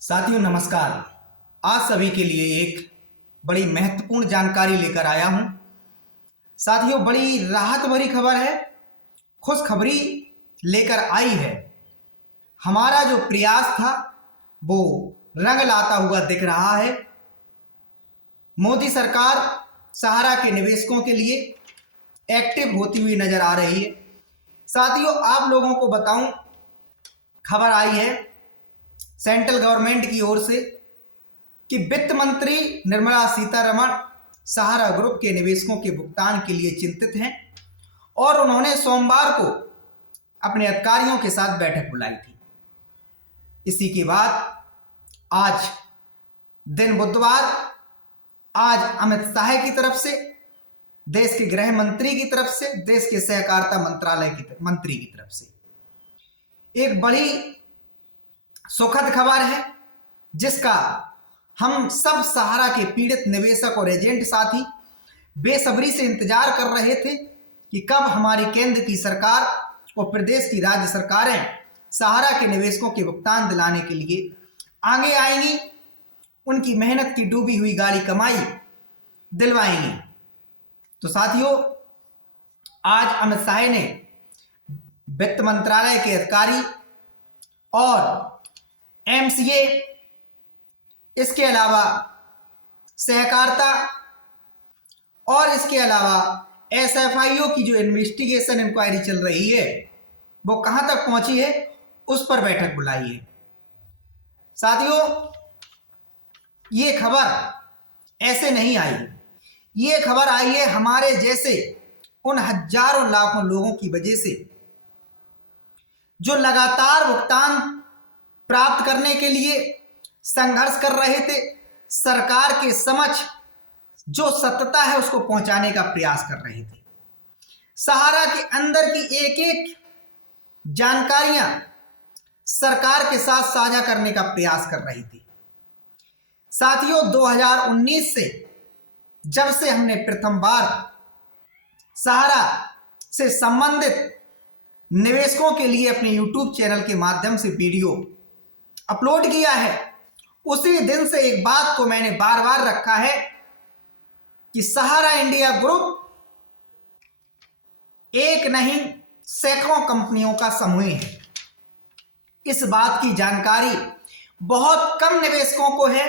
साथियों नमस्कार। आज सभी के लिए एक बड़ी महत्वपूर्ण जानकारी लेकर आया हूं। साथियों बड़ी राहत भरी खबर है, खुशखबरी लेकर आई है। हमारा जो प्रयास था वो रंग लाता हुआ दिख रहा है। मोदी सरकार सहारा के निवेशकों के लिए एक्टिव होती हुई नजर आ रही है। साथियों आप लोगों को बताऊं, खबर आई है सेंट्रल गवर्नमेंट की ओर से कि वित्त मंत्री निर्मला सीतारमण सहारा ग्रुप के निवेशकों के भुगतान के लिए चिंतित हैं और उन्होंने सोमवार को अपने अधिकारियों के साथ बैठक बुलाई थी। इसी के बाद आज दिन बुधवार, आज अमित शाह की तरफ से, देश के गृह मंत्री की तरफ से, देश के सहकारिता मंत्रालय की मंत्री की तरफ से एक बड़ी सुखद खबर है, जिसका हम सब सहारा के पीड़ित निवेशक और एजेंट साथी बेसब्री से इंतजार कर रहे थे कि कब हमारी केंद्र की सरकार और प्रदेश की राज्य सरकारें सहारा के निवेशकों के भुगतान दिलाने के लिए आगे आएंगी, उनकी मेहनत की डूबी हुई गाड़ी कमाई दिलवाएंगी। तो साथियों आज अमित शाह ने वित्त मंत्रालय के अधिकारी और एमसीए, इसके अलावा सहकारिता और इसके अलावा एसएफआईओ की जो इन्वेस्टिगेशन इंक्वायरी चल रही है वो कहां तक पहुंची है, उस पर बैठक बुलाई है। साथियों ये खबर ऐसे नहीं आई, ये खबर आई है हमारे जैसे उन हजारों लाखों लोगों की वजह से जो लगातार भुगतान प्राप्त करने के लिए संघर्ष कर रहे थे, सरकार के समक्ष जो सत्यता है उसको पहुंचाने का प्रयास कर रहे थे। सहारा के अंदर की एक एक जानकारियां सरकार के साथ साझा करने का प्रयास कर रही थी। साथियों 2019 से जब से हमने प्रथम बार सहारा से संबंधित निवेशकों के लिए अपने YouTube चैनल के माध्यम से वीडियो अपलोड किया है, उसी दिन से एक बात को मैंने बार बार रखा है कि सहारा इंडिया ग्रुप एक नहीं सैकड़ों कंपनियों का समूह है। इस बात की जानकारी बहुत कम निवेशकों को है,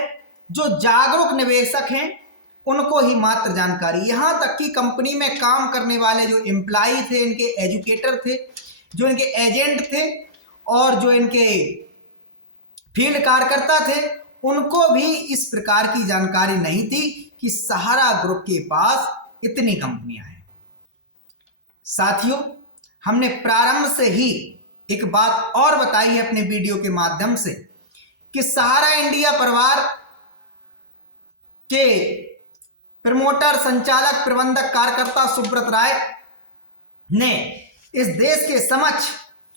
जो जागरूक निवेशक हैं उनको ही मात्र जानकारी। यहां तक कि कंपनी में काम करने वाले जो एम्प्लॉय थे, इनके एजुकेटर थे, जो इनके एजेंट थे और जो इनके फील्ड कार्यकर्ता थे, उनको भी इस प्रकार की जानकारी नहीं थी कि सहारा ग्रुप के पास इतनी कंपनियां हैं। साथियों हमने प्रारंभ से ही एक बात और बताई है अपने वीडियो के माध्यम से कि सहारा इंडिया परिवार के प्रमोटर, संचालक, प्रबंधक, कार्यकर्ता सुब्रत राय ने इस देश के समक्ष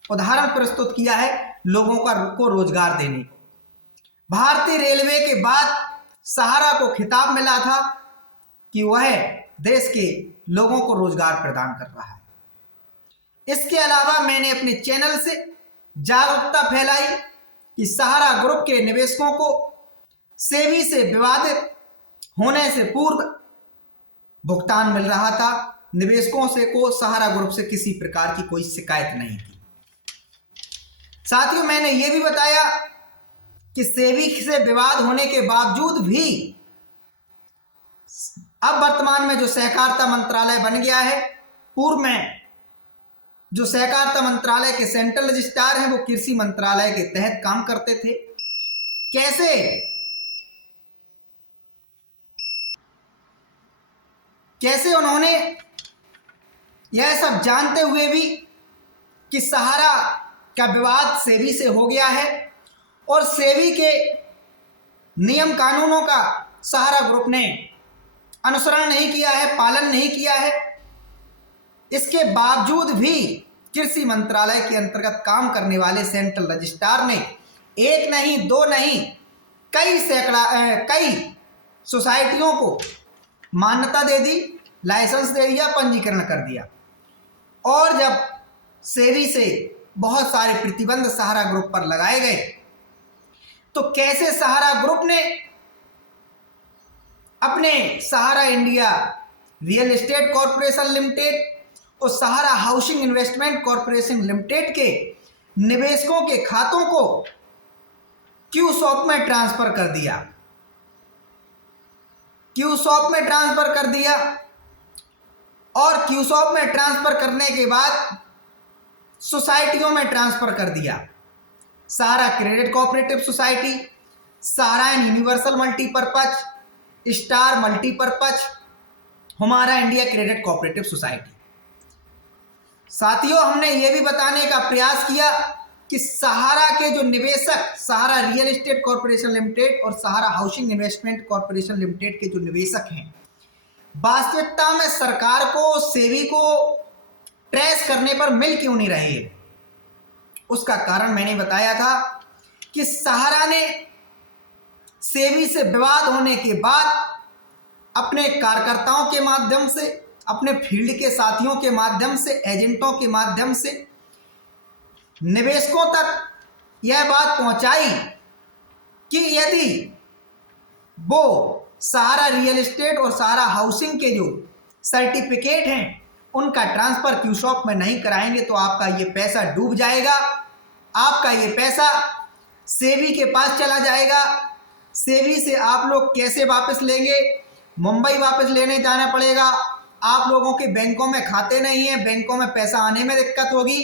उदाहरण प्रस्तुत किया है लोगों को रोजगार देने को। भारतीय रेलवे के बाद सहारा को खिताब मिला था कि वह देश के लोगों को रोजगार प्रदान कर रहा है। इसके अलावा मैंने अपने चैनल से जागरूकता फैलाई कि सहारा ग्रुप के निवेशकों को सेबी से विवादित होने से पूर्व भुगतान मिल रहा था। निवेशकों से को सहारा ग्रुप से किसी प्रकार की कोई शिकायत नहीं थी। साथियों मैंने यह भी बताया कि सेबी से विवाद होने के बावजूद भी अब वर्तमान में जो सहकारिता मंत्रालय बन गया है, पूर्व में जो सहकारिता मंत्रालय के सेंट्रल रजिस्ट्रार हैं वो कृषि मंत्रालय के तहत काम करते थे। कैसे उन्होंने यह सब जानते हुए भी कि सहारा का विवाद सेबी से हो गया है और सेबी के नियम कानूनों का सहारा ग्रुप ने अनुसरण नहीं किया है, पालन नहीं किया है, इसके बावजूद भी कृषि मंत्रालय के अंतर्गत काम करने वाले सेंट्रल रजिस्ट्रार ने एक नहीं, दो नहीं, कई सोसाइटियों को मान्यता दे दी, लाइसेंस दे दिया, पंजीकरण कर दिया। और जब सेबी से बहुत सारे प्रतिबंध सहारा ग्रुप पर लगाए गए तो कैसे सहारा ग्रुप ने अपने Sahara India real estate corporation limited और Sahara housing investment corporation limited के निवेशकों के खातों को क्यूसॉप में ट्रांसफर कर दिया। क्यूसॉप में ट्रांसफर कर दिया और क्यूसॉप में ट्रांसफर करने के बाद सोसाइटियों में ट्रांसफर कर दिया। Sahara credit cooperative society, Sahara and universal multipurpose, star multipurpose, Hamara India credit cooperative society. साथियों, हमने ये भी बताने का प्रयास किया कि सहारा के जो निवेशक, सहारा रियल एस्टेट कॉरपोरेशन लिमिटेड और Sahara housing investment corporation limited के जो निवेशक हैं, वास्तविकता में सरकार को, सेबी को ट्रेस करने पर मिल क्यों नहीं रहे। उसका कारण मैंने बताया था कि सहारा ने सेबी से विवाद होने के बाद अपने कार्यकर्ताओं के माध्यम से, अपने फील्ड के साथियों के माध्यम से, एजेंटों के माध्यम से निवेशकों तक यह बात पहुंचाई कि यदि वो सहारा रियल एस्टेट और सहारा हाउसिंग के जो सर्टिफिकेट हैं उनका ट्रांसफर क्यूसॉप में नहीं कराएंगे तो आपका ये पैसा डूब जाएगा, आपका ये पैसा सेबी के पास चला जाएगा। सेबी से आप लोग कैसे वापस लेंगे? मुंबई वापस लेने जाना पड़ेगा। आप लोगों के बैंकों में खाते नहीं है, बैंकों में पैसा आने में दिक्कत होगी।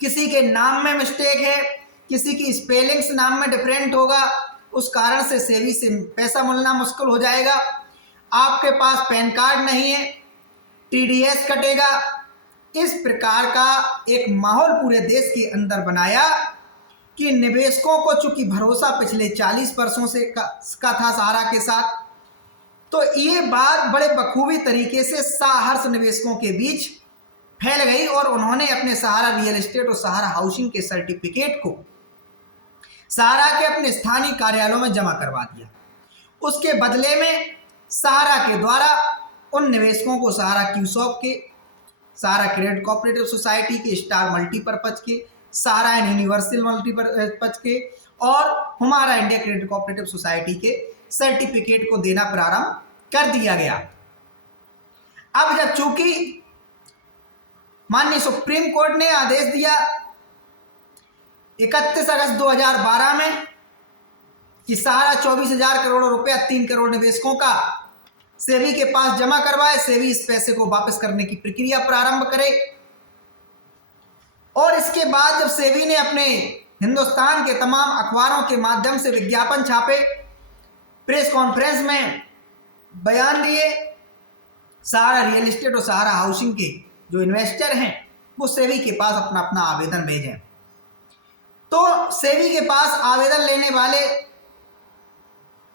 किसी के नाम में मिस्टेक है, किसी की स्पेलिंग्स नाम में डिफरेंट होगा, उस कारण से सेबी से पैसा मिलना मुश्किल हो जाएगा। आपके पास पैन कार्ड नहीं है, टीडीएस कटेगा। इस प्रकार का एक माहौल पूरे देश के अंदर बनाया कि निवेशकों को चूंकि भरोसा पिछले 40 वर्षों से का था सहारा के साथ, तो ये बात बड़े बखूबी तरीके से साहर्ष निवेशकों के बीच फैल गई और उन्होंने अपने सहारा रियल एस्टेट और सहारा हाउसिंग के सर्टिफिकेट को सहारा के अपने स्थानीय कार्यालयों में जमा करवा दिया। उसके बदले में सहारा के द्वारा उन निवेशकों को सहारा क्यूसॉप के, सहारा क्रेडिट कोऑपरेटिव सोसाइटी के, स्टार मल्टीपर्पज के, सहारा एंड यूनिवर्सल मल्टीपर्पज के और हमारा इंडिया क्रेडिट कोऑपरेटिव सोसाइटी के सर्टिफिकेट को देना प्रारंभ कर दिया गया। अब जब चूंकि माननीय सुप्रीम कोर्ट ने आदेश दिया 31 अगस्त 2012 में कि सहारा 24,000 करोड़ रुपया 3 करोड़ निवेशकों का सेबी के पास जमा करवाए, सेबी इस पैसे को वापस करने की प्रक्रिया प्रारंभ करे। और इसके बाद जब सेबी ने अपने हिंदुस्तान के तमाम अखबारों के माध्यम से विज्ञापन छापे, प्रेस कॉन्फ्रेंस में बयान दिए, सहारा रियल एस्टेट और सहारा हाउसिंग के जो इन्वेस्टर हैं वो सेबी के पास अपना अपना आवेदन भेजें। तो सेबी के पास आवेदन लेने वाले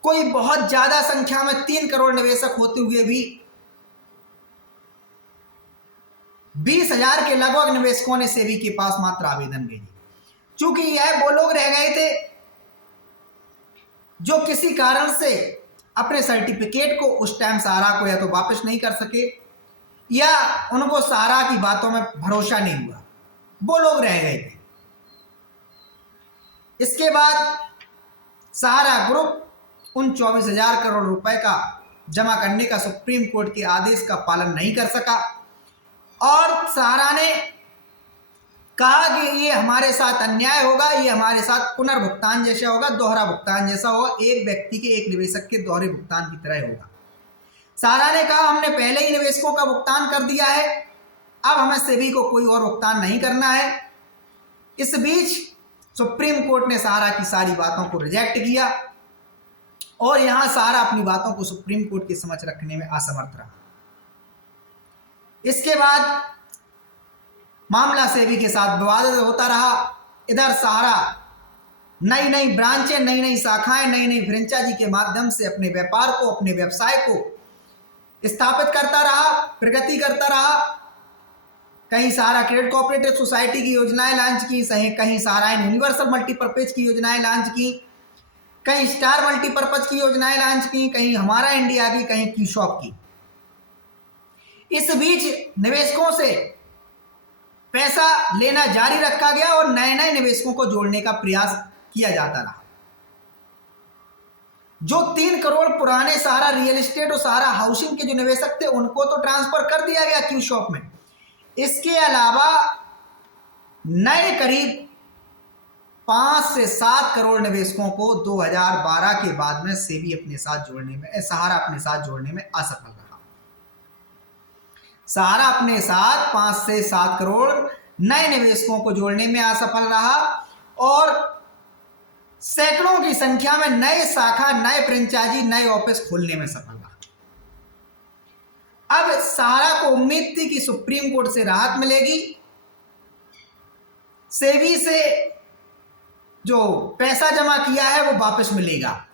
कोई बहुत ज्यादा संख्या में 3 करोड़ निवेशक होते हुए भी 20,000 के लगभग निवेशकों ने सेबी के पास मात्र आवेदन भेजे। चूंकि यह वो लोग रह गए थे जो किसी कारण से अपने सर्टिफिकेट को उस टाइम सहारा को या तो वापस नहीं कर सके या उनको सहारा की बातों में भरोसा नहीं हुआ, वो लोग रह गए थे। इसके बाद सहारा ग्रुप उन 24,000 करोड़ रुपए का जमा करने का सुप्रीम कोर्ट के आदेश का पालन नहीं कर सका और सहारा ने कहा कि ये हमारे साथ अन्याय होगा, ये हमारे साथ पुनर्भुगतान जैसा होगा, दोहरा भुगतान जैसा होगा, एक व्यक्ति के, एक निवेशक के दोहरे भुगतान की तरह होगा। सहारा ने कहा हमने पहले ही निवेशकों का भुगतान कर दिया है, अब हमें सेबी को कोई और भुगतान नहीं करना है। इस बीच सुप्रीम कोर्ट ने सहारा की सारी बातों को रिजेक्ट किया और यहां सहारा अपनी बातों को सुप्रीम कोर्ट के समक्ष रखने में असमर्थ रहा। इसके बाद मामला सेबी के साथ विवादित होता रहा। इधर सहारा नई नई ब्रांचें, नई नई शाखाएं, नई नई फ्रेंचाइजी के माध्यम से अपने व्यापार को, अपने व्यवसाय को स्थापित करता रहा, प्रगति करता रहा। कहीं सहारा क्रेडिट कोऑपरेटिव सोसाइटी की योजनाएं लॉन्च की, कहीं सहारा यूनिवर्सल मल्टीपर्पज की योजनाएं लॉन्च की, कहीं स्टार मल्टीपर्पज की योजनाएं लॉन्च की, कहीं हमारा इंडिया की, कहीं क्यूसॉप की। इस बीच निवेशकों से पैसा लेना जारी रखा गया और नए नए निवेशकों को जोड़ने का प्रयास किया जाता रहा। जो 3 करोड़ पुराने सहारा रियल एस्टेट और सहारा हाउसिंग के जो निवेशक थे उनको तो ट्रांसफर कर दिया गया क्यू शॉप में। इसके अलावा नए करीब 5 से 7 करोड़ निवेशकों को 2012 के बाद में सेबी अपने साथ जोड़ने में, सहारा अपने साथ जोड़ने में असफल रहा। सहारा अपने साथ 5 से 7 करोड़ नए निवेशकों को जोड़ने में असफल रहा और सैकड़ों की संख्या में नए शाखा, नए फ्रेंचाइजी, नए ऑफिस खोलने में सफल रहा। अब सहारा को उम्मीद थी कि सुप्रीम कोर्ट से राहत मिलेगी, सेबी से जो पैसा जमा किया है वो वापस मिलेगा।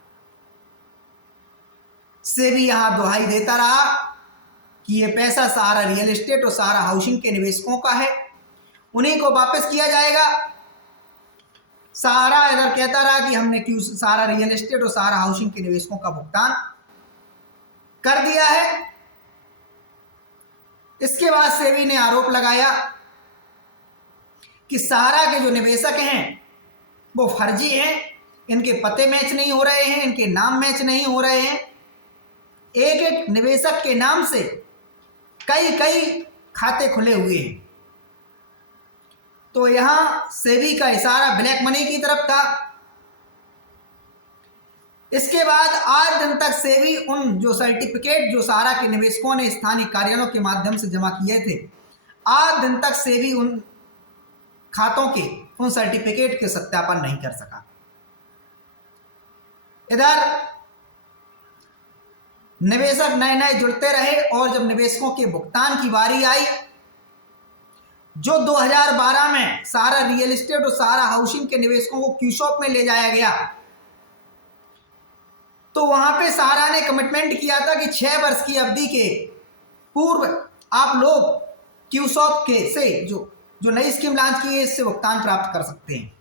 सेबी यहां दुहाई देता रहा कि ये पैसा सहारा रियल एस्टेट और सहारा हाउसिंग के निवेशकों का है, उन्हीं को वापस किया जाएगा। सहारा इधर कहता रहा कि हमने क्यों सहारा रियल एस्टेट और सहारा हाउसिंग के निवेशकों का भुगतान कर दिया है। इसके बाद सेबी ने आरोप लगाया कि सहारा के जो निवेशक हैं वो फर्जी हैं, इनके पते मैच नहीं हो रहे हैं, इनके नाम मैच नहीं हो रहे हैं। एक एक निवेशक के नाम से कई कई खाते खुले हुए हैं। तो यहां सेबी का इशारा ब्लैक मनी की तरफ था। इसके बाद आज दिन तक सेबी उन जो सर्टिफिकेट जो सहारा के निवेशकों ने स्थानीय कार्यालयों के माध्यम से जमा किए थे, आज दिन तक सेबी उन खातों के, उन सर्टिफिकेट के सत्यापन नहीं कर सका। इधर निवेशक नए नए जुड़ते रहे और जब निवेशकों के भुगतान की बारी आई, जो 2012 में सहारा रियल एस्टेट और सहारा हाउसिंग के निवेशकों को क्यू शॉप में ले जाया गया, तो वहां पे सहारा ने कमिटमेंट किया था कि 6 वर्ष की अवधि के पूर्व आप लोग क्यू शॉप के से जो नई स्कीम लॉन्च की है इससे भुगतान प्राप्त कर सकते हैं।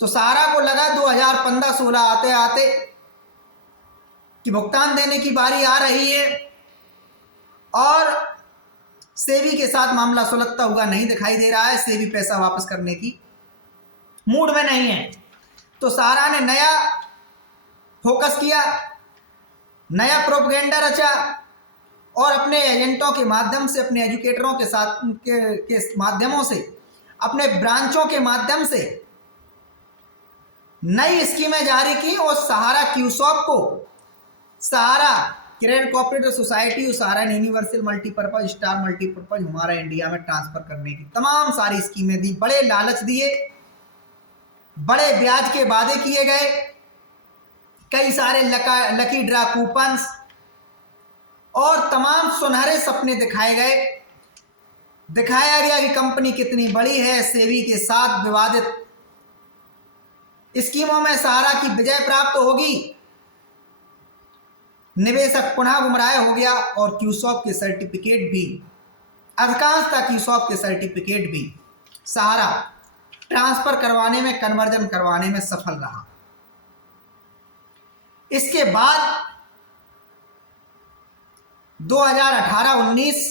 तो सहारा को लगा 2015-16 आते आते कि भुगतान देने की बारी आ रही है और सेबी के साथ मामला सुलझता हुआ नहीं दिखाई दे रहा है। सेबी पैसा वापस करने की मूड में नहीं है। तो सहारा ने नया फोकस किया, नया प्रोपेगेंडा रचा और अपने एजेंटों के माध्यम से, अपने एजुकेटरों के साथ के माध्यमों से, अपने ब्रांचों के माध्यम से नई स्कीमें जारी की और सहारा क्यू शॉप को सहारा क्रेडिट कोऑपरेटिव सोसाइटी और सहारा universal multipurpose, star multipurpose Hamara India में ट्रांसफर करने की तमाम सारी स्कीमें दी। बड़े लालच दिए, बड़े ब्याज के वादे किए गए, कई सारे लकी ड्रा कूपन्स और तमाम सुनहरे सपने दिखाए गए। दिखाया गया कि कंपनी कितनी बड़ी है। सेबी के साथ विवादित स्कीमों में सहारा की विजय प्राप्त होगी। निवेशक पुनः गुमराह हो गया और क्यू शॉप के सर्टिफिकेट भी, अधिकांशतः क्यू शॉप के सर्टिफिकेट भी सहारा ट्रांसफर करवाने में, कन्वर्जन करवाने में सफल रहा। इसके बाद 2018-19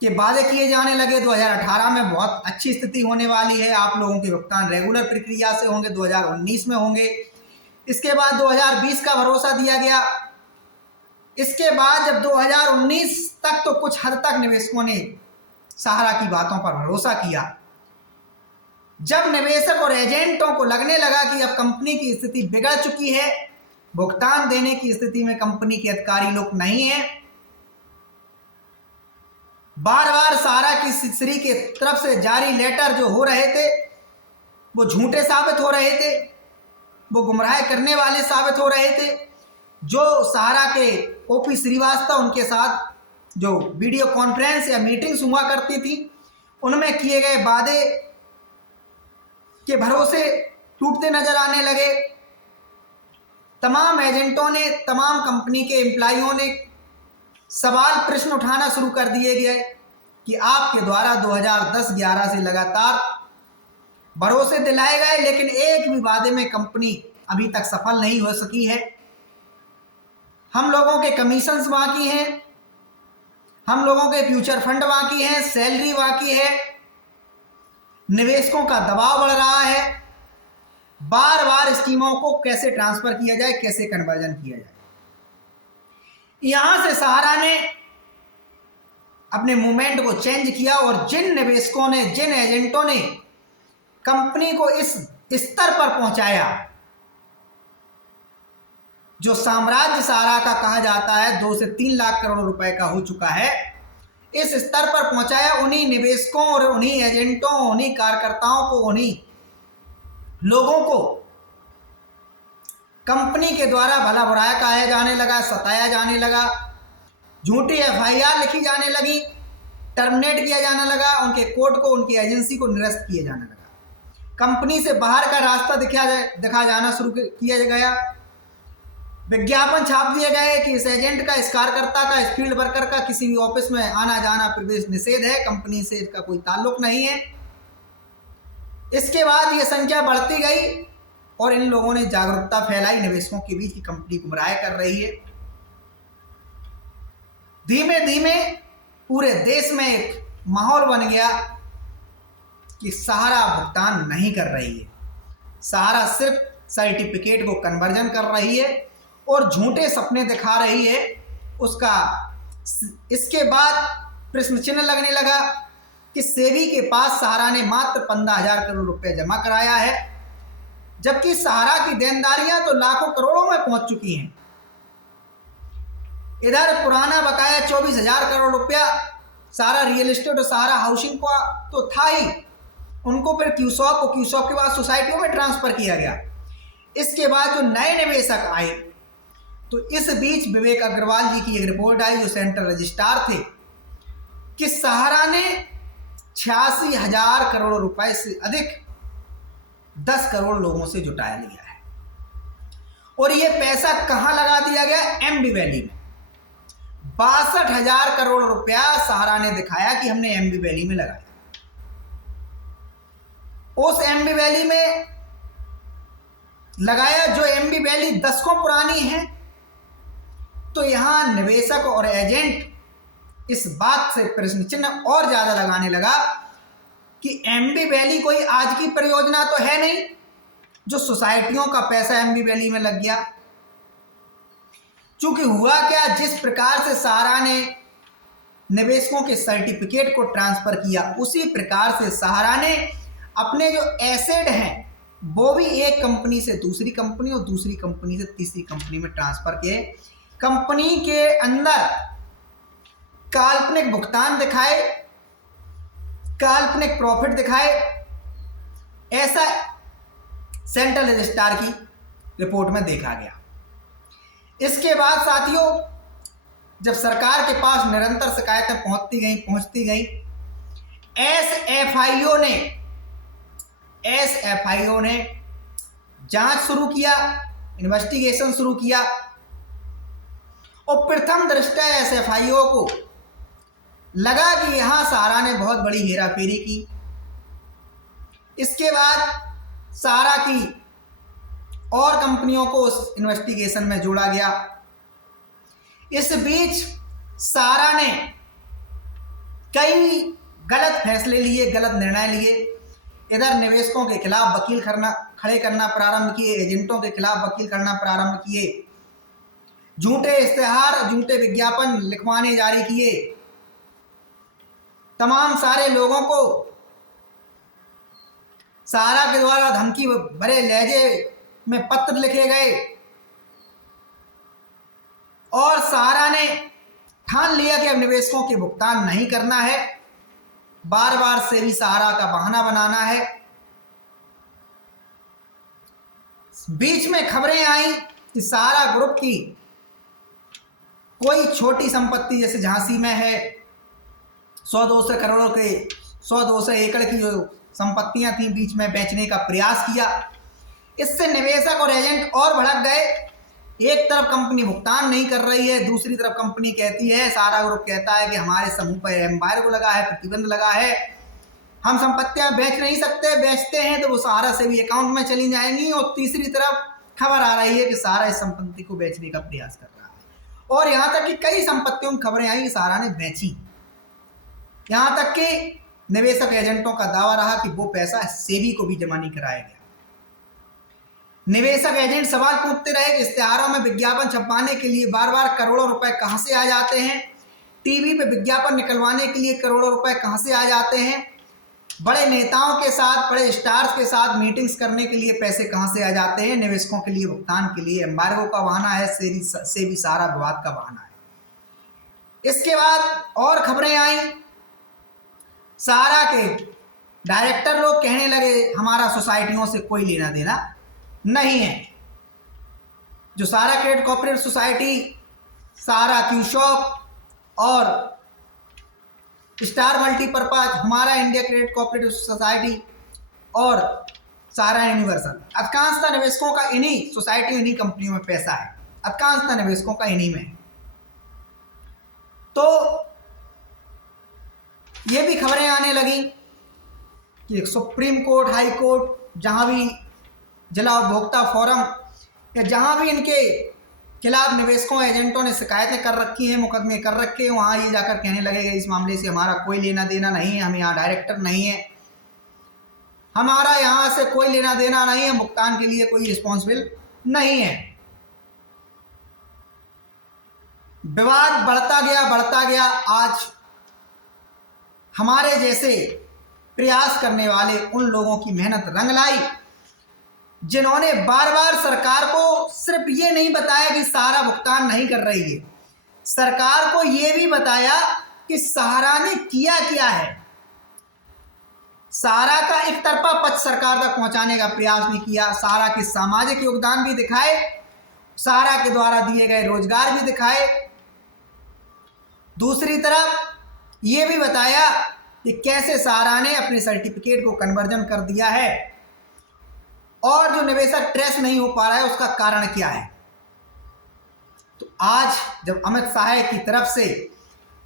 के वादे किए जाने लगे। 2018 में बहुत अच्छी स्थिति होने वाली है, आप लोगों के भुगतान रेगुलर प्रक्रिया से होंगे, 2019 में होंगे। इसके बाद 2020 का भरोसा दिया गया। इसके बाद जब 2019 तक तो कुछ हद तक निवेशकों ने सहारा की बातों पर भरोसा किया। जब निवेशक और एजेंटों को लगने लगा कि अब कंपनी की स्थिति बिगड़ चुकी है, भुगतान देने की स्थिति में कंपनी के अधिकारी लोग नहीं हैं, बार बार सहारा की श्री के तरफ से जारी लेटर जो हो रहे थे वो झूठे साबित हो रहे थे, वो गुमराह करने वाले साबित हो रहे थे। जो सहारा के ओपी श्रीवास्तव, उनके साथ जो वीडियो कॉन्फ्रेंस या मीटिंग्स हुआ करती थी, उनमें किए गए वादे के भरोसे टूटते नजर आने लगे। तमाम एजेंटों ने, तमाम कंपनी के एम्प्लॉइयों ने सवाल, प्रश्न उठाना शुरू कर दिए गए कि आपके द्वारा 2010-11 से लगातार भरोसे दिलाए गए, लेकिन एक भी वादे में कंपनी अभी तक सफल नहीं हो सकी है। हम लोगों के कमीशंस बाकी हैं, हम लोगों के फ्यूचर फंड बाकी हैं, सैलरी बाकी है, निवेशकों का दबाव बढ़ रहा है। बार बार स्कीमों को कैसे ट्रांसफर किया जाए, कैसे कन्वर्जन किया जाए। यहां से सहारा ने अपने मूवमेंट को चेंज किया और जिन निवेशकों ने, जिन एजेंटों ने कंपनी को इस स्तर पर पहुंचाया जो साम्राज्य सहारा का कहा जाता है 2 से 3 लाख करोड़ रुपए का हो चुका है, इस स्तर पर पहुंचाया, उन्हीं निवेशकों और उन्हीं एजेंटों, उन्हीं कार्यकर्ताओं को, उन्हीं लोगों को कंपनी के द्वारा भला बुराया कहा जाने लगा, सताया जाने लगा, झूठी एफआईआर लिखी जाने लगी, टर्मिनेट किया जाने लगा, उनके कोर्ट को, उनकी एजेंसी को निरस्त किया जाने लगा, कंपनी से बाहर का रास्ता दिखा जाना शुरू किया गया, विज्ञापन छाप दिए गए कि इस एजेंट का, इस कार्यकर्ता का, इस फील्ड वर्कर का किसी भी ऑफिस में आना जाना प्रवेश निषेध है, कंपनी से इसका कोई ताल्लुक नहीं है। इसके बाद ये संख्या बढ़ती गई और इन लोगों ने जागरूकता फैलाई निवेशकों के बीच की कंपनी गुमराह कर रही है। धीमे धीमे पूरे देश में एक माहौल बन गया कि सहारा भुगतान नहीं कर रही है, सहारा सिर्फ सर्टिफिकेट को कन्वर्जन कर रही है और झूठे सपने दिखा रही है उसका। इसके बाद प्रश्न चिन्ह लगने लगा कि सेबी के पास सहारा ने मात्र 15,000 करोड़ रुपए जमा कराया है, जबकि सहारा की देनदारियां तो लाखों करोड़ों में पहुंच चुकी हैं। इधर पुराना बकाया 24,000 करोड़ रुपया सहारा रियल एस्टेट और सहारा हाउसिंग का तो था ही, उनको फिर क्यूसॉक के बाद सोसाइटियों में ट्रांसफर किया गया। इसके बाद जो नए निवेशक आए तो इस बीच विवेक अग्रवाल जी की एक रिपोर्ट आई जो सेंट्रल रजिस्ट्रार थे कि सहारा ने 86,000 करोड़ रुपए से अधिक 10 करोड़ लोगों से जुटा लिया है और ये पैसा कहां लगा दिया गया, एमबी वैली में। 62,000 करोड़ रुपया सहारा ने दिखाया कि हमने एमबी वैली में लगाया। उस एमबी वैली में लगाया जो एमबी वैली दशकों पुरानी है, तो यहां निवेशक और एजेंट इस बात से प्रश्न चिन्ह और ज्यादा लगाने लगा कि एमबी वैली कोई आज की परियोजना तो है नहीं जो सोसाइटियों का पैसा एमबी वैली में लग गया। चूंकि हुआ क्या, जिस प्रकार से सहारा ने निवेशकों के सर्टिफिकेट को ट्रांसफर किया, उसी प्रकार से सहारा ने अपने जो एसेट हैं वो भी एक कंपनी से दूसरी कंपनी और दूसरी कंपनी से तीसरी कंपनी में ट्रांसफर किए। कंपनी के अंदर काल्पनिक भुगतान दिखाए, काल्पनिक प्रॉफिट दिखाए, ऐसा सेंट्रल रजिस्ट्रार की रिपोर्ट में देखा गया। इसके बाद साथियों, जब सरकार के पास निरंतर शिकायतें पहुंचती गई, एसएफआईओ ने जांच शुरू किया, इन्वेस्टिगेशन शुरू किया और प्रथम दृष्टया एसएफआईओ को लगा कि यहां सहारा ने बहुत बड़ी हेराफेरी की। इसके बाद सहारा की और कंपनियों को उस इन्वेस्टिगेशन में जोड़ा गया। इस बीच सहारा ने कई गलत फैसले लिए, गलत निर्णय लिए। इधर निवेशकों के खिलाफ वकील खड़े करना प्रारंभ किए, एजेंटों के खिलाफ वकील करना प्रारंभ किए, झूठे इश्तेहार, झूठे विज्ञापन लिखवाने जारी किए, तमाम सारे लोगों को सहारा के द्वारा धमकी भरे लहजे में पत्र लिखे गए और सहारा ने ठान लिया कि अब निवेशकों के भुगतान नहीं करना है, बार बार से भी सहारा का बहाना बनाना है। बीच में खबरें आई कि सहारा ग्रुप की कोई छोटी संपत्ति जैसे झांसी में है 100-200 करोड़ के 100-200 एकड़ की जो संपत्तियां थी बीच में बेचने का प्रयास किया। इससे निवेशक और एजेंट और भड़क गए। एक तरफ कंपनी भुगतान नहीं कर रही है, दूसरी तरफ कंपनी कहती है, सहारा ग्रुप कहता है कि हमारे समूह पर एम्बार्गो लगा है, प्रतिबंध लगा है, हम संपत्तियां बेच नहीं सकते, बेचते हैं तो वो सहारा से भी अकाउंट में चली जाएंगी। और तीसरी तरफ खबर आ रही है कि सहारा इस संपत्ति को बेचने का प्रयास कर रहा है और यहाँ तक कि कई संपत्तियों की खबरें आई कि सहारा ने बेची। यहाँ तक कि निवेशक एजेंटों का दावा रहा कि वो पैसा सेबी को भी जमा नहीं कराया गया। निवेशक एजेंट सवाल पूछते रहे कि इश्तेहारों में विज्ञापन छपवाने के लिए बार बार करोड़ों रुपए कहां से आ जाते हैं, टीवी पे विज्ञापन निकलवाने के लिए करोड़ों रुपए कहां से आ जाते हैं, बड़े नेताओं के साथ, बड़े स्टार्स के साथ मीटिंग्स करने के लिए पैसे कहां से आ जाते हैं, निवेशकों के लिए भुगतान के लिए एम्बार्गो का बहाना है, सेबी सारा विवाद का बहाना है। इसके बाद और खबरें आई, सारा के डायरेक्टर लोग कहने लगे हमारा सोसाइटियों से कोई लेना देना नहीं है। जो सारा क्रेडिट कोऑपरेटिव सोसाइटी, सारा क्यूशॉप और star multipurpose, Hamara India credit cooperative society और सारा यूनिवर्सल, अधिकांशतः निवेशकों का इन्हीं सोसाइटी, इन्हीं कंपनियों में पैसा है, अधिकांशतः निवेशकों का इन्हीं में। तो ये भी खबरें आने लगी कि सुप्रीम कोर्ट, हाई कोर्ट, जहां भी जिला उपभोक्ता फोरम या जहां भी इनके खिलाफ निवेशकों, एजेंटों ने शिकायतें कर रखी हैं, मुकदमे कर रखे हैं, वहां ये जाकर कहने लगेगा इस मामले से हमारा कोई लेना देना नहीं है, हम यहाँ डायरेक्टर नहीं है, हमारा यहाँ से कोई लेना देना नहीं है, भुगतान के लिए कोई रिस्पॉन्सिबल नहीं है। विवाद बढ़ता गया। आज हमारे जैसे प्रयास करने वाले उन लोगों की मेहनत रंग लाई, जिन्होंने बार बार सरकार को सिर्फ ये नहीं बताया कि सहारा भुगतान नहीं कर रही है, सरकार को ये भी बताया कि सहारा ने किया क्या है। सहारा का एक तरफा पक्ष सरकार तक पहुंचाने का प्रयास नहीं किया, सहारा के सामाजिक योगदान भी दिखाए, सहारा के द्वारा दिए गए रोजगार भी दिखाए, दूसरी तरफ ये भी बताया कि कैसे सहारा ने अपने सर्टिफिकेट को कन्वर्जन कर दिया है और जो निवेशक ट्रेस नहीं हो पा रहा है उसका कारण क्या है। तो आज जब अमित शाह की तरफ से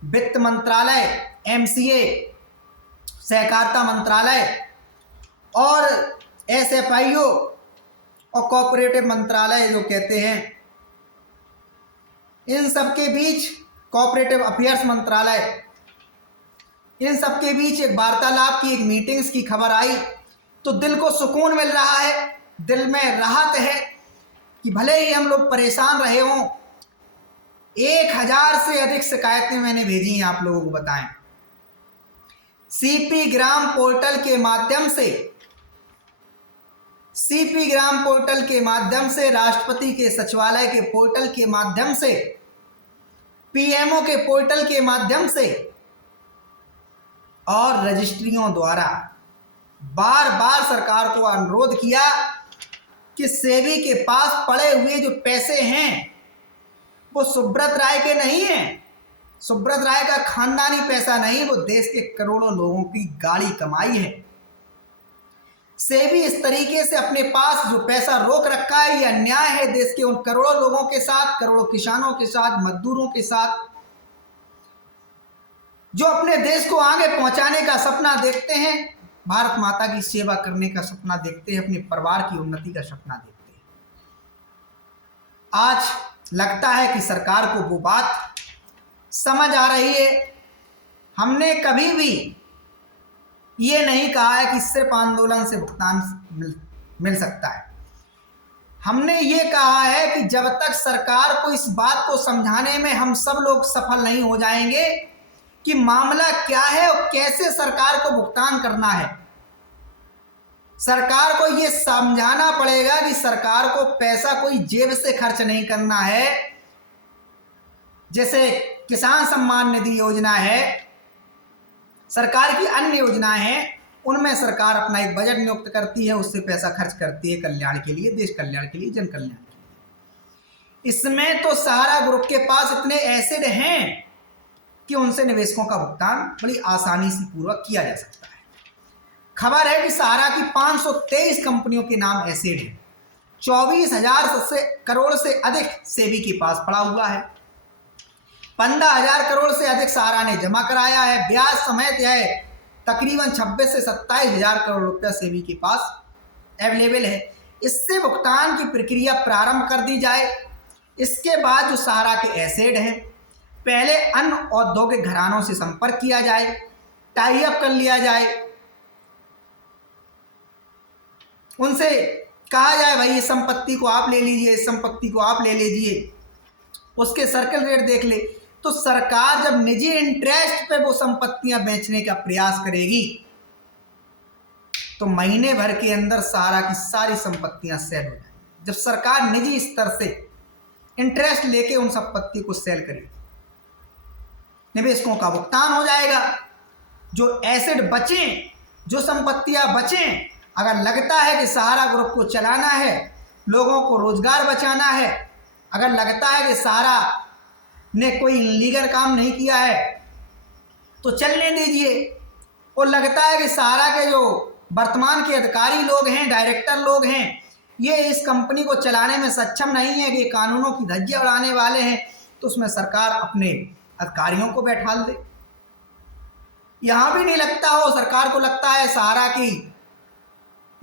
वित्त मंत्रालय, एमसीए, सहकारिता मंत्रालय और एसएफआईओ और कोऑपरेटिव मंत्रालय जो कहते हैं, इन सब के बीच कोऑपरेटिव अफेयर्स मंत्रालय, इन सब के बीच एक वार्तालाप की, एक मीटिंग्स की खबर आई तो दिल को सुकून मिल रहा है, दिल में राहत है कि भले ही हम लोग परेशान रहे हों। 1000 से अधिक शिकायतें मैंने भेजी हैं, आप लोगों को बताएं। सीपी ग्राम पोर्टल के माध्यम से, सीपी ग्राम पोर्टल के माध्यम से, राष्ट्रपति के सचिवालय के पोर्टल के माध्यम से, पीएमओ के पोर्टल के माध्यम से और रजिस्ट्रियों द्वारा बार बार सरकार को अनुरोध किया कि सेबी के पास पड़े हुए जो पैसे हैं वो सुब्रत राय के नहीं हैं, सुब्रत राय का खानदानी पैसा नहीं, वो देश के करोड़ों लोगों की गाड़ी कमाई है। सेबी इस तरीके से अपने पास जो पैसा रोक रखा है, ये अन्याय है देश के उन करोड़ों लोगों के साथ, करोड़ों किसानों के साथ, मजदूरों के साथ, जो अपने देश को आगे पहुंचाने का सपना देखते हैं, भारत माता की सेवा करने का सपना देखते हैं, अपने परिवार की उन्नति का सपना देखते हैं। आज लगता है कि सरकार को वो बात समझ आ रही है। हमने कभी भी ये नहीं कहा है कि सिर्फ आंदोलन से भुगतान मिल सकता है। हमने ये कहा है कि जब तक सरकार को इस बात को समझाने में हम सब लोग सफल नहीं हो जाएंगे कि मामला क्या है और कैसे सरकार को भुगतान करना है, सरकार को ये समझाना पड़ेगा कि सरकार को पैसा कोई जेब से खर्च नहीं करना है। जैसे किसान सम्मान निधि योजना है, सरकार की अन्य योजनाएं हैं, उनमें सरकार अपना एक बजट नियुक्त करती है, उससे पैसा खर्च करती है कल्याण के लिए, देश कल्याण के लिए, जन कल्याण के लिए। इसमें तो सहारा ग्रुप के पास इतने एसेट हैं कि उनसे निवेशकों का भुगतान बड़ी आसानी से पूर्वक किया जा सकता है। खबर है कि सहारा की 523 कंपनियों के नाम एसेट है, 24,000 करोड़ से अधिक सेबी के पास पड़ा हुआ है, 15,000 करोड़ से अधिक सहारा ने जमा कराया है, ब्याज समेत है तकरीबन 26 से 27,000 करोड़ रुपया सेबी के पास अवेलेबल है। इससे भुगतान की प्रक्रिया प्रारंभ कर दी जाए। इसके बाद जो सहारा के एसेट हैं, पहले अन्य औद्योगिक घरानों से संपर्क किया जाए, टाई अप कर लिया जाए, उनसे कहा जाए भाई इस संपत्ति को आप ले लीजिए, इस संपत्ति को आप ले लीजिए, उसके सर्कल रेट देख ले, तो सरकार जब निजी इंटरेस्ट पे वो संपत्तियां बेचने का प्रयास करेगी तो महीने भर के अंदर सारा की सारी संपत्तियां सेल हो जाएंगी। जब सरकार निजी स्तर से इंटरेस्ट लेके उन संपत्ति को सेल करेगी, निवेशकों का भुगतान हो जाएगा, जो एसेट बचे, जो संपत्तियां बचें, अगर लगता है कि सहारा ग्रुप को चलाना है, लोगों को रोजगार बचाना है, अगर लगता है कि सहारा ने कोई इलीगल काम नहीं किया है तो चलने दीजिए, और लगता है कि सहारा के जो वर्तमान के अधिकारी लोग हैं, डायरेक्टर लोग हैं, ये इस कंपनी को चलाने में सक्षम नहीं है, कि ये कानूनों की धज्जियां उड़ाने वाले हैं, तो उसमें सरकार अपने अधिकारियों को बैठा दे। यहां भी नहीं लगता हो, सरकार को लगता है सहारा की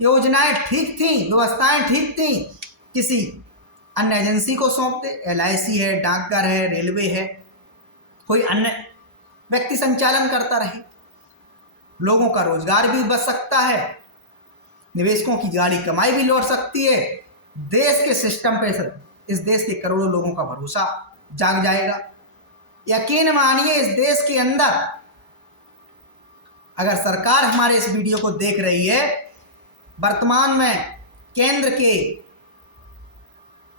योजनाएं ठीक थी, व्यवस्थाएं ठीक थी, किसी अन्य एजेंसी को सौंप दे, LIC है, डाकघर है, रेलवे है, कोई अन्य व्यक्ति संचालन करता रहे, लोगों का रोजगार भी बच सकता है, निवेशकों की गाड़ी कमाई भी लौट सकती है, देश के सिस्टम पे इस देश के करोड़ों लोगों का भरोसा जाग जाएगा। यकीन मानिए, इस देश के अंदर अगर सरकार हमारे इस वीडियो को देख रही है, वर्तमान में केंद्र के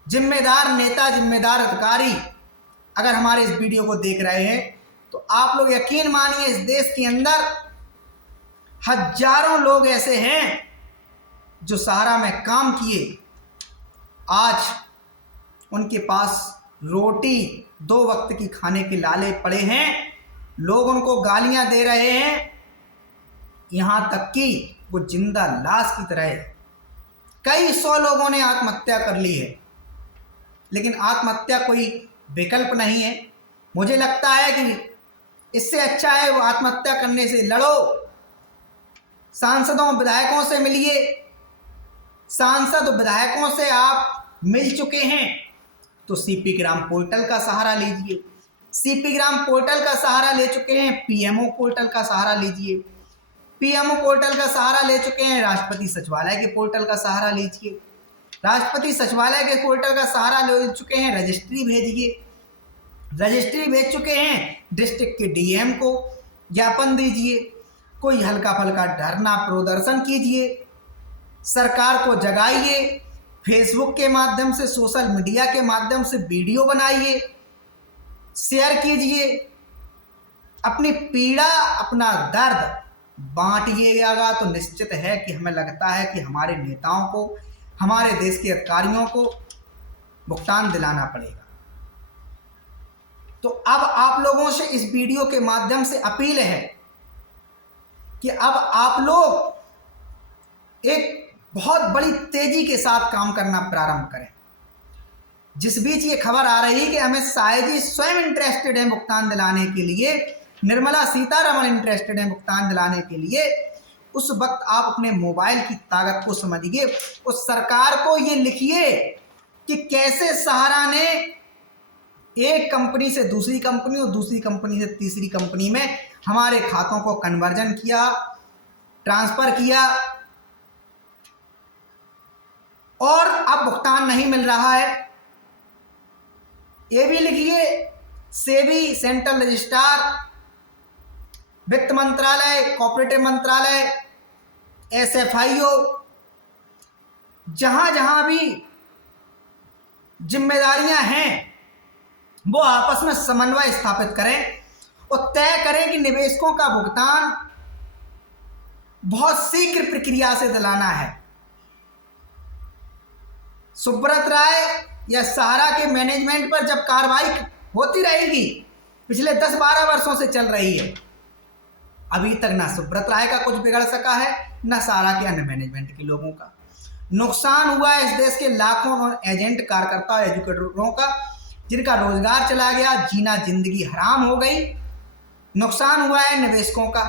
जिम्मेदार नेता, जिम्मेदार अधिकारी अगर हमारे इस वीडियो को देख रहे हैं, तो आप लोग यकीन मानिए इस देश के अंदर हजारों लोग ऐसे हैं जो सहारा में काम किए, आज उनके पास रोटी 2 वक्त की खाने के लाले पड़े हैं, लोग उनको गालियां दे रहे हैं, यहां तक कि वो जिंदा लाश की तरह है। कई 100 लोगों ने आत्महत्या कर ली है, लेकिन आत्महत्या कोई विकल्प नहीं है। मुझे लगता है कि इससे अच्छा है वो आत्महत्या करने से लड़ो, सांसदों विधायकों से मिलिए, सांसद विधायकों से आप मिल चुके हैं तो CP ग्राम पोर्टल का सहारा लीजिए, CP ग्राम पोर्टल का सहारा ले चुके हैं, PMO पोर्टल का सहारा लीजिए, PMO पोर्टल का सहारा ले चुके हैं, राष्ट्रपति सचिवालय के पोर्टल का सहारा लीजिए, राष्ट्रपति सचिवालय के पोर्टल का सहारा ले चुके हैं, रजिस्ट्री भेजिए, रजिस्ट्री भेज चुके हैं, डिस्ट्रिक्ट के DM को ज्ञापन दीजिए, कोई हल्का फल्का धरना प्रदर्शन कीजिए, सरकार को जगाइए, फेसबुक के माध्यम से, सोशल मीडिया के माध्यम से वीडियो बनाइए, शेयर कीजिए, अपनी पीड़ा, अपना दर्द बांटिएगा, तो निश्चित है कि हमें लगता है कि हमारे नेताओं को, हमारे देश के अधिकारियों को भुगतान दिलाना पड़ेगा। तो अब आप लोगों से इस वीडियो के माध्यम से अपील है कि अब आप लोग एक बहुत बड़ी तेजी के साथ काम करना प्रारंभ करें। जिस बीच ये खबर आ रही कि अमित शाह जी स्वयं इंटरेस्टेड हैं भुगतान दिलाने के लिए, निर्मला सीतारमण इंटरेस्टेड हैं भुगतान दिलाने के लिए, उस वक्त आप अपने मोबाइल की ताकत को समझिए, उस सरकार को ये लिखिए कि कैसे सहारा ने एक कंपनी से दूसरी कंपनी और दूसरी कंपनी से तीसरी कंपनी में हमारे खातों को कन्वर्जन किया, ट्रांसफर किया, और अब भुगतान नहीं मिल रहा है। ये भी लिखिए, सेबी, सेंट्रल रजिस्ट्रार, वित्त मंत्रालय, कोऑपरेटिव मंत्रालय, SFIO, जहां जहां भी जिम्मेदारियां हैं वो आपस में समन्वय स्थापित करें और तय करें कि निवेशकों का भुगतान बहुत शीघ्र प्रक्रिया से दिलाना है। सुब्रत राय या सहारा के मैनेजमेंट पर जब कार्रवाई होती रहेगी, पिछले 10-12 वर्षों से चल रही है, अभी तक ना सुब्रत राय का कुछ बिगड़ सका है, ना सहारा के अन्य मैनेजमेंट के लोगों का। नुकसान हुआ है इस देश के लाखों एजेंट, कार्यकर्ता, एजुकेटरों का, जिनका रोजगार चला गया, जीना जिंदगी हराम हो गई। नुकसान हुआ है निवेशकों का,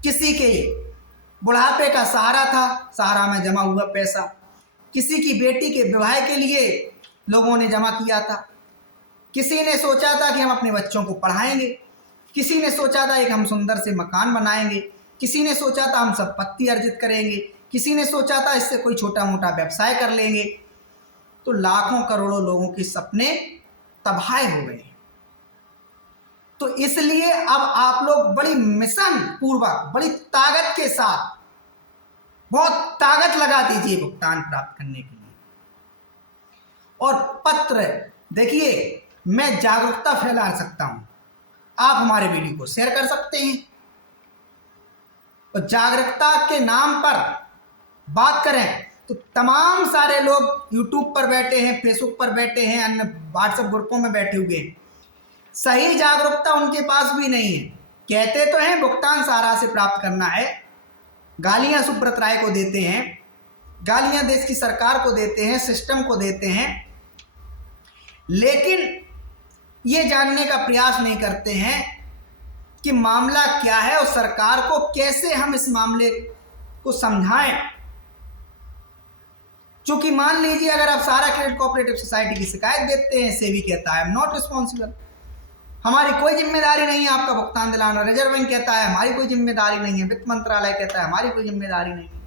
किसी के बुढ़ापे का सहारा था, सहारा में जमा हुआ पैसा, किसी की बेटी के विवाह के लिए लोगों ने जमा किया था, किसी ने सोचा था कि हम अपने बच्चों को पढ़ाएंगे, किसी ने सोचा था कि हम सुंदर से मकान बनाएंगे, किसी ने सोचा था हम संपत्ति अर्जित करेंगे, किसी ने सोचा था इससे कोई छोटा मोटा व्यवसाय कर लेंगे, तो लाखों करोड़ों लोगों के सपने तबाह हो गए। तो इसलिए अब आप लोग बड़ी मिशन पूर्वक, बड़ी ताकत के साथ, बहुत ताकत लगा दीजिए भुगतान प्राप्त करने के लिए। और पत्र देखिए, मैं जागरूकता फैला सकता हूं, आप हमारे वीडियो को शेयर कर सकते हैं और जागरूकता के नाम पर बात करें तो तमाम सारे लोग यूट्यूब पर बैठे हैं, फेसबुक पर बैठे हैं, अन्य व्हाट्सएप ग्रुपों में बैठे हुए हैं। सही जागरूकता उनके पास भी नहीं है। कहते तो हैं भुगतान सारा से प्राप्त करना है, गालियां सुब्रत राय को देते हैं, गालियां देश की सरकार को देते हैं, सिस्टम को देते हैं, लेकिन ये जानने का प्रयास नहीं करते हैं कि मामला क्या है और सरकार को कैसे हम इस मामले को समझाएं। क्योंकि मान लीजिए अगर आप सारा क्रेडिट कोऑपरेटिव सोसाइटी की शिकायत देते हैं, सेबी कहता है आई एम नॉट रिस्पॉन्सिबल, हमारी कोई जिम्मेदारी नहीं है आपका भुगतान दिलाना, रिजर्व बैंक कहता है हमारी कोई जिम्मेदारी नहीं है, वित्त मंत्रालय कहता है हमारी कोई जिम्मेदारी नहीं है,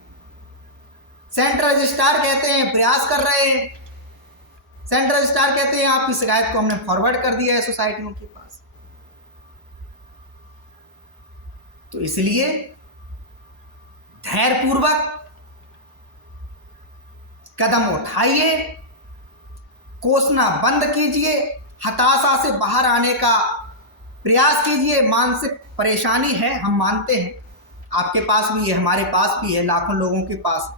सेंट्रल रजिस्ट्रार कहते हैं प्रयास कर रहे हैं, सेंट्रल रजिस्ट्रार कहते हैं आपकी शिकायत को हमने फॉरवर्ड कर दिया है सोसाइटियों के पास। तो इसलिए धैर्यपूर्वक कदम उठाइए, कोसना बंद कीजिए, हताशा से बाहर आने का प्रयास कीजिए। मानसिक परेशानी है, हम मानते हैं, आपके पास भी है, हमारे पास भी है, लाखों लोगों के पास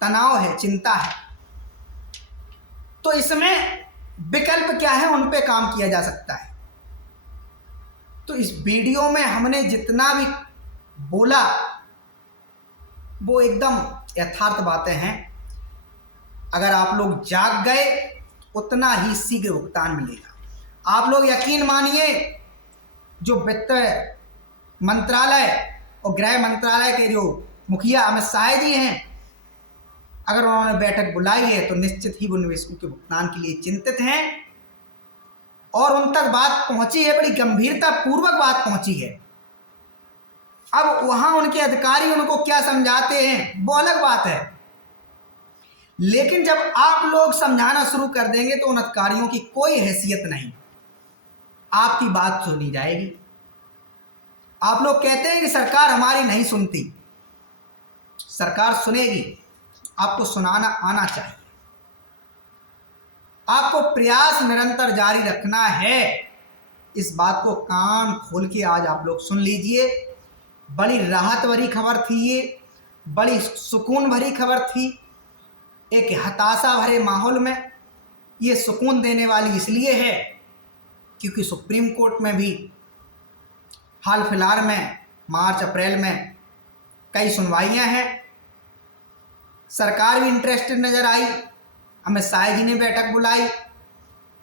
तनाव है, चिंता है। तो इसमें विकल्प क्या है, उन पे काम किया जा सकता है। तो इस वीडियो में हमने जितना भी बोला वो एकदम यथार्थ बातें हैं। अगर आप लोग जाग गए उतना ही शीघ्र भुगतान मिलेगा। आप लोग यकीन मानिए, जो वित्त मंत्रालय और गृह मंत्रालय के जो मुखिया अमित शाह जी हैं, अगर उन्होंने बैठक बुलाई है तो निश्चित ही वो निवेशकों के भुगतान के लिए चिंतित हैं और उन तक बात पहुंची है, बड़ी गंभीरता पूर्वक बात पहुंची है। अब वहां उनके अधिकारी उनको क्या समझाते हैं वो अलग बात है, लेकिन जब आप लोग समझाना शुरू कर देंगे तो उन अधिकारियों की कोई हैसियत नहीं, आपकी बात सुनी जाएगी। आप लोग कहते हैं कि सरकार हमारी नहीं सुनती, सरकार सुनेगी, आपको सुनाना आना चाहिए। आपको प्रयास निरंतर जारी रखना है। इस बात को कान खोल के आज आप लोग सुन लीजिए। बड़ी राहत भरी खबर थी ये, बड़ी सुकून भरी खबर थी। एक हताशा भरे माहौल में ये सुकून देने वाली इसलिए है क्योंकि सुप्रीम कोर्ट में भी हाल फिलहाल में मार्च अप्रैल में कई सुनवाइयां हैं। सरकार भी इंटरेस्टेड नजर आई, अमित शाह जी ने बैठक बुलाई,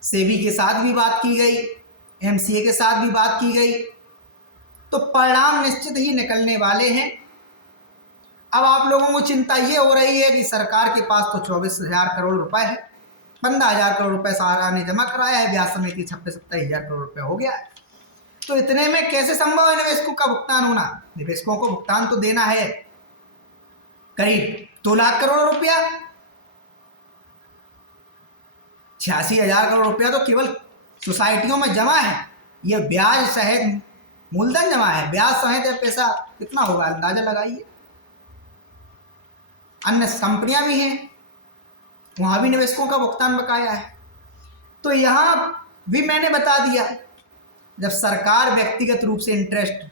सेबी के साथ भी बात की गई, एमसीए के साथ भी बात की गई, तो परिणाम निश्चित ही निकलने वाले हैं। अब आप लोगों को चिंता ये हो रही है कि सरकार के पास तो 24,000 करोड़ रुपए है, 15,000 करोड़ रुपए सहारा ने जमा कराया है, ब्याज समेत 26-27,000 करोड़ रुपए हो गया है। तो इतने में कैसे संभव है निवेशकों का भुगतान होना? निवेशकों को भुगतान तो देना है करीब 2 लाख करोड़ रुपया। 86,000 करोड़ रुपया तो केवल सोसाइटियों में जमा है। यह ब्याज सहित मूलधन जमा है, ब्याज सहित पैसा कितना होगा अंदाजा लगाइए। अन्य कंपनियां भी हैं, वहां भी निवेशकों का भुगतान बकाया है। तो यहां भी मैंने बता दिया, जब सरकार व्यक्तिगत रूप से इंटरेस्ट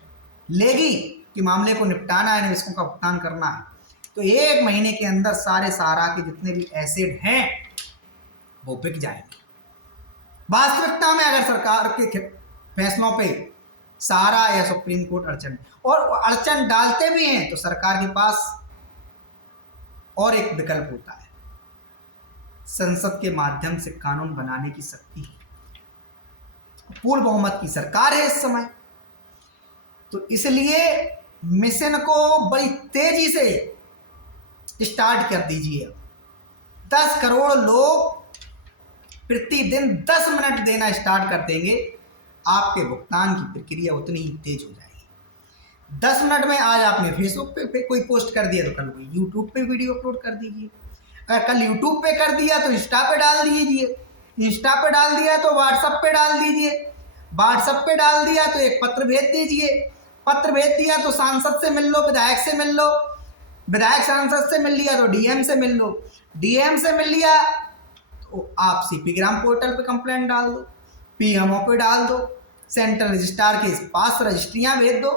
लेगी कि मामले को निपटाना है, निवेशकों का भुगतान करना है, तो 1 महीने के अंदर सारे सहारा के जितने भी एसेट हैं वो बिक जाएंगे। वास्तविकता में अगर सरकार के फैसलों पे सहारा या सुप्रीम कोर्ट अड़चन डालते भी हैं तो सरकार के पास और एक विकल्प होता है, संसद के माध्यम से कानून बनाने की शक्ति है। पूर्ण बहुमत की सरकार है इस समय, तो इसलिए मिशन को बड़ी तेजी से स्टार्ट कर दीजिए। 10 करोड़ लोग प्रतिदिन 10 मिनट देना स्टार्ट कर देंगे, आपके भुगतान की प्रक्रिया उतनी ही तेज हो जाएगी। 10 मिनट में आज आपने फेसबुक पे कोई पोस्ट कर दिया तो कल कोई यूट्यूब पे वीडियो अपलोड कर दीजिए। अगर कल यूट्यूब पे कर दिया तो इंस्टा पे डाल दीजिए, इंस्टा पे डाल दिया तो व्हाट्सएप पे डाल दीजिए, व्हाट्सएप पे डाल दिया तो एक पत्र भेज दीजिए, पत्र भेज दिया तो सांसद से मिल लो, विधायक से मिल लो, विधायक सांसद से मिल लिया तो डीएम से मिल लो, डीएम से मिल लिया तो आप सीपी ग्राम पोर्टल पे कंप्लेंट डाल दो, पीएमओ पे डाल दो, सेंट्रल रजिस्ट्रार के पास रजिस्ट्रियां भेज दो,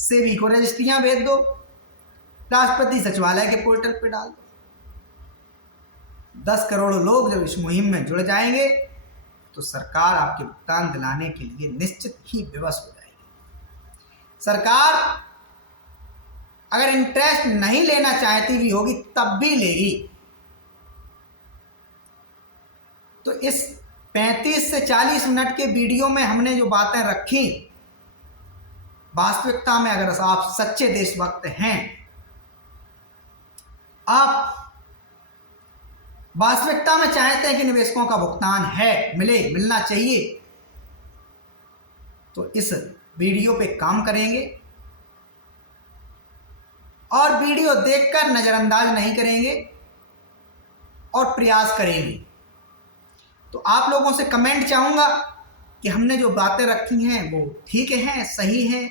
सेबी को रजिस्ट्रियां भेज दो, राष्ट्रपति सचिवालय के पोर्टल पे डाल दो। 10 करोड़ लोग जब इस मुहिम में जुड़ जाएंगे तो सरकार आपके भुगतान दिलाने के लिए निश्चित ही विवश हो जाएगी। सरकार अगर इंटरेस्ट नहीं लेना चाहती भी होगी तब भी लेगी। तो इस 35 से 40 मिनट के वीडियो में हमने जो बातें रखी, वास्तविकता में अगर आप सच्चे देशभक्त हैं, आप वास्तविकता में चाहते हैं कि निवेशकों का भुगतान है, मिलना चाहिए, तो इस वीडियो पे काम करेंगे और वीडियो देखकर नजरअंदाज नहीं करेंगे और प्रयास करेंगे। तो आप लोगों से कमेंट चाहूंगा कि हमने जो बातें रखी हैं वो ठीक हैं, सही हैं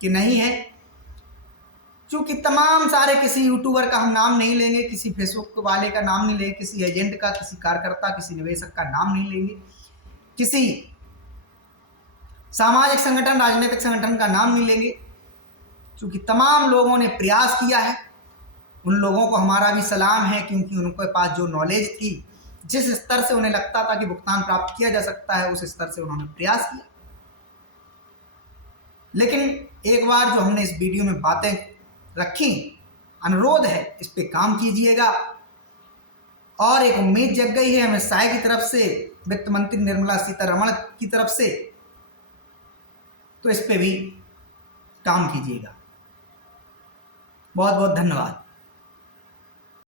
कि नहीं है। क्योंकि तमाम सारे किसी यूट्यूबर का हम नाम नहीं लेंगे, किसी फेसबुक वाले का नाम नहीं लेंगे, किसी एजेंट का, किसी कार्यकर्ता, किसी निवेशक का नाम नहीं लेंगे, किसी सामाजिक संगठन, राजनीतिक संगठन का नाम नहीं लेंगे। क्योंकि तमाम लोगों ने प्रयास किया है, उन लोगों को हमारा भी सलाम है, क्योंकि उनके पास जो नॉलेज थी, जिस स्तर से उन्हें लगता था कि भुगतान प्राप्त किया जा सकता है, उस स्तर से उन्होंने प्रयास किया। लेकिन एक बार जो हमने इस वीडियो में बातें रखी, अनुरोध है इस पे काम कीजिएगा। और एक उम्मीद जग गई है अमित शाह की तरफ से, वित्त मंत्री निर्मला सीतारमण की तरफ से, तो इस पे भी काम कीजिएगा। बहुत बहुत धन्यवाद।